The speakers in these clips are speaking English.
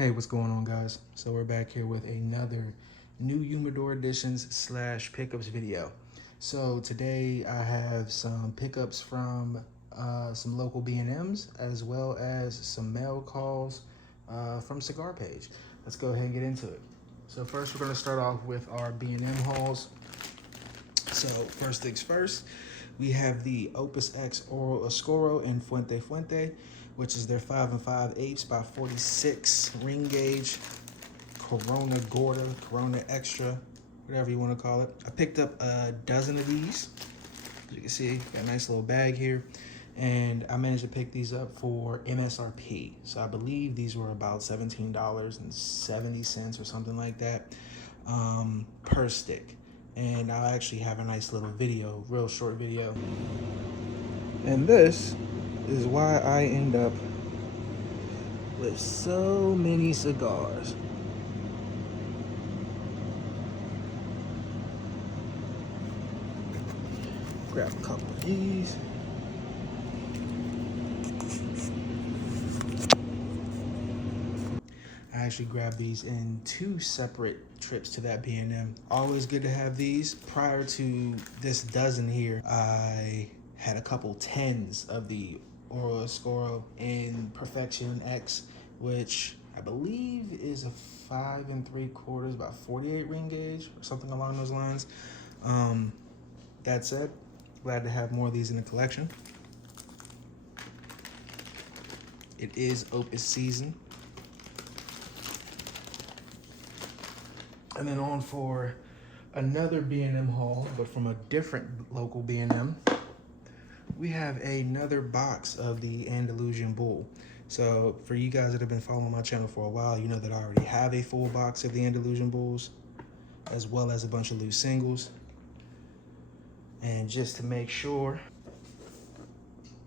Hey, what's going on, guys? So we're back here with another new Humidor Additions / pickups video. So today I have some pickups from some local B&Ms as well as some mail calls from Cigar page. Let's go ahead and get into it. So first we're going to start off with our B&M hauls. So first things first, we have the Opus X Oro Oscuro in Fuente Fuente, which is their 5 5/8 by 46 ring gauge, Corona Gorda, Corona Extra, whatever you want to call it. I picked up a dozen of these. As you can see, got a nice little bag here. And I managed to pick these up for MSRP. So I believe these were about $17.70 or something like that per stick. And I'll actually have a nice little video, real short video. And this is why I end up with so many cigars. Grab a couple of these. I actually grabbed these in 2 separate trips to that B&M. Always good to have these. Prior to this dozen here, I had a couple 10s of the Oro Oscuro in Perfection X, which I believe is a 5 3/4, about 48 ring gauge or something along those lines. That said, glad to have more of these in the collection. It is Opus season. And then on for another B&M haul, but from a different local B&M. We have another box of the Andalusian Bull. So for you guys that have been following my channel for a while, you know that I already have a full box of the Andalusian Bulls, as well as a bunch of loose singles. And just to make sure,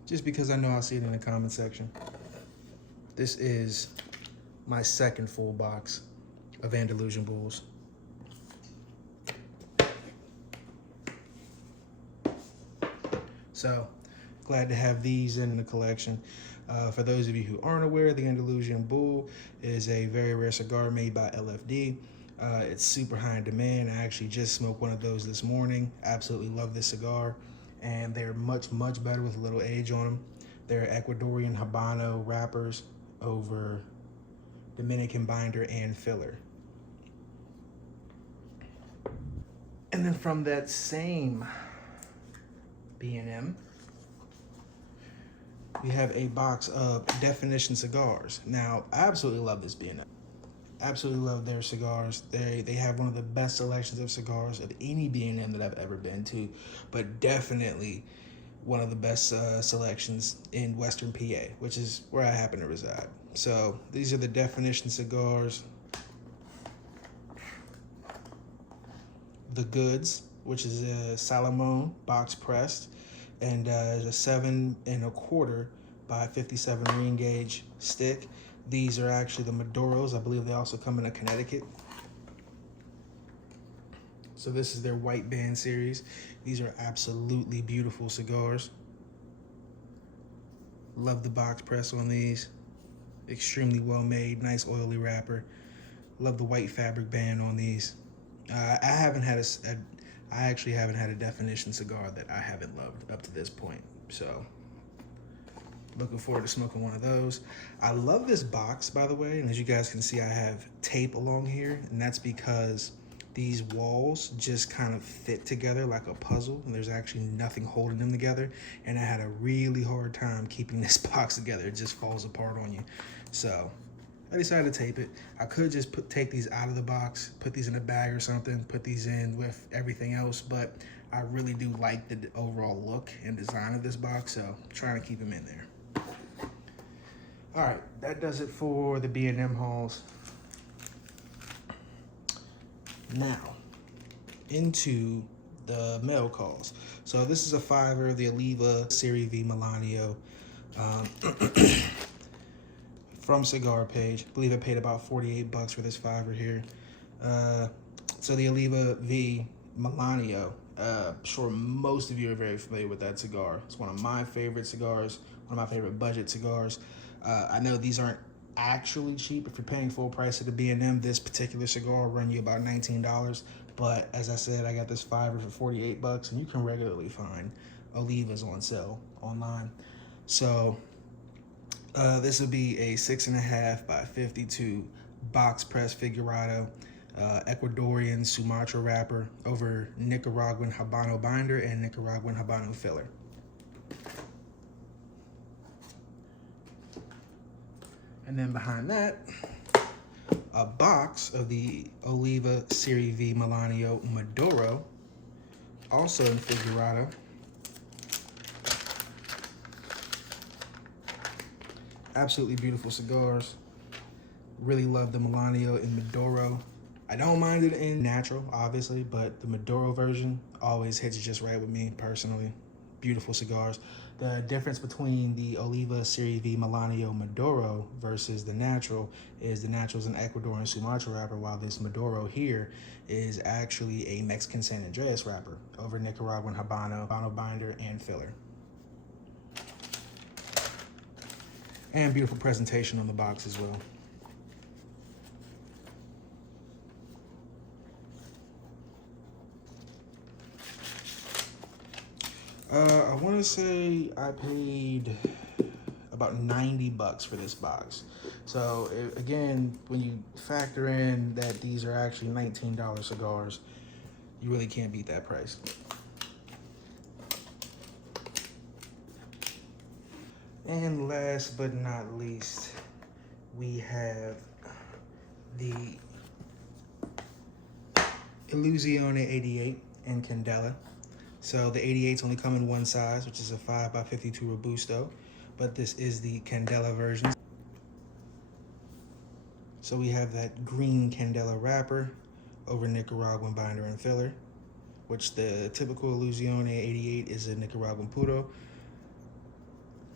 just because I know I'll see it in the comment section, this is my second full box of Andalusian Bulls. So glad to have these in the collection. For those of you who aren't aware, the Andalusian Bull is a very rare cigar made by LFD. It's super high in demand. I actually just smoked one of those this morning. Absolutely love this cigar. And they're much, much better with a little age on them. They're Ecuadorian Habano wrappers over Dominican binder and filler. And then from that same B&M, we have a box of Definition cigars. Now, I absolutely love this B&M. Absolutely love their cigars. They have one of the best selections of cigars of any B&M that I've ever been to, but definitely one of the best selections in Western PA, which is where I happen to reside. So these are the Definition cigars. The Goods, which is a Salomon box pressed, and a 7 1/4 by 57 ring gauge stick. These are actually the Maduros. I believe they also come in a Connecticut. So this is their white band series. These are absolutely beautiful cigars. Love the box press on these. Extremely well made, nice oily wrapper. Love the white fabric band on these. I actually haven't had a Definition cigar that I haven't loved up to this point. So looking forward to smoking one of those. I love this box, by the way, and as you guys can see, I have tape along here, and that's because these walls just kind of fit together like a puzzle, and there's actually nothing holding them together, and I had a really hard time keeping this box together. It just falls apart on you. So I decided to tape it. I could just take these out of the box, put these in a bag or something, put these in with everything else, but I really do like the overall look and design of this box, so I'm trying to keep them in there. All right, that does it for the B&M hauls. Now, into the mail calls. So this is a 5er, the Oliva Serie V Melanio. From Cigar page. I believe I paid about 48 bucks for this 5er here. So the Oliva V Melanio. I'm sure most of you are very familiar with that cigar. It's one of my favorite cigars, one of my favorite budget cigars. I know these aren't actually cheap. If you're paying full price at the B&M, this particular cigar will run you about $19. But as I said, I got this fiver for 48 bucks, and you can regularly find Olivas on sale online. So this will be a 6.5 by 52 box press figurado, Ecuadorian Sumatra wrapper over Nicaraguan Habano binder and Nicaraguan Habano filler. And then behind that, a box of the Oliva Serie V Melanio Maduro, also in figurado. Absolutely beautiful cigars. Really love the Melanio in Maduro. I don't mind it in natural, obviously, but the Maduro version always hits just right with me personally. Beautiful cigars. The difference between the Oliva Serie V Melanio Maduro versus the natural is the natural is an Ecuadorian Sumatra wrapper, while this Maduro here is actually a Mexican San Andreas wrapper over Nicaraguan Habano binder and filler. And beautiful presentation on the box as well. I want to say I paid about 90 bucks for this box. So again, when you factor in that these are actually $19 cigars, you really can't beat that price. And last but not least, we have the Illusione 88 in Candela. So the 88s only come in one size, which is a 5 by 52 Robusto, but this is the Candela version. So we have that green Candela wrapper over Nicaraguan binder and filler, which the typical Illusione 88 is a Nicaraguan Puro.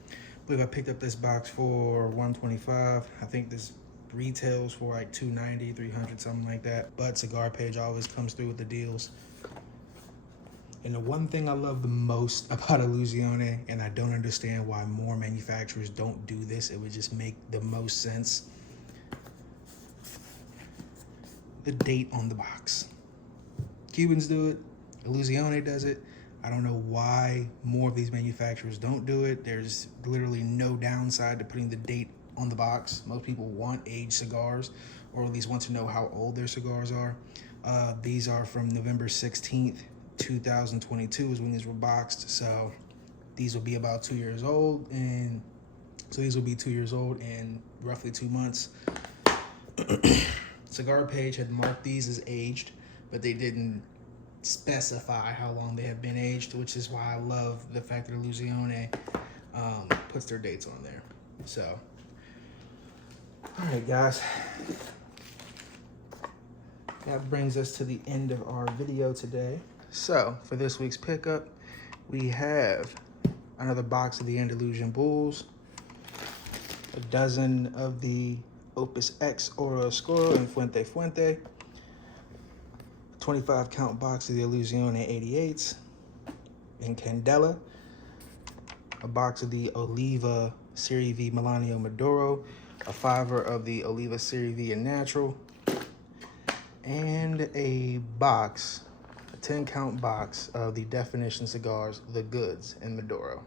I believe I picked up this box for $125. I think this retails for like $290, $300, something like that. But Cigar Page always comes through with the deals. And the one thing I love the most about Illusione, and I don't understand why more manufacturers don't do this, it would just make the most sense, the date on the box. Cubans do it, Illusione does it. I don't know why more of these manufacturers don't do it. There's literally no downside to putting the date on the box. Most people want aged cigars, or at least want to know how old their cigars are. These are from November 16th, 2022 is when these were boxed. So these will be about 2 years old, and so these will be 2 years old in roughly 2 months. Cigar Page had marked these as aged, but they didn't specify how long they have been aged, which is why I love the fact that Illusione puts their dates on there. So, all right, guys, that brings us to the end of our video today. So for this week's pickup, we have another box of the Andalusian Bulls, a dozen of the Opus X Oro Oscuro and Fuente Fuente, 25 count box of the Illusione 88s in Candela, a box of the Oliva Serie V Melanio Maduro, a fiver of the Oliva Serie V in Natural, and a box, a 10 count box of the Definition Cigars, The Goods in Maduro.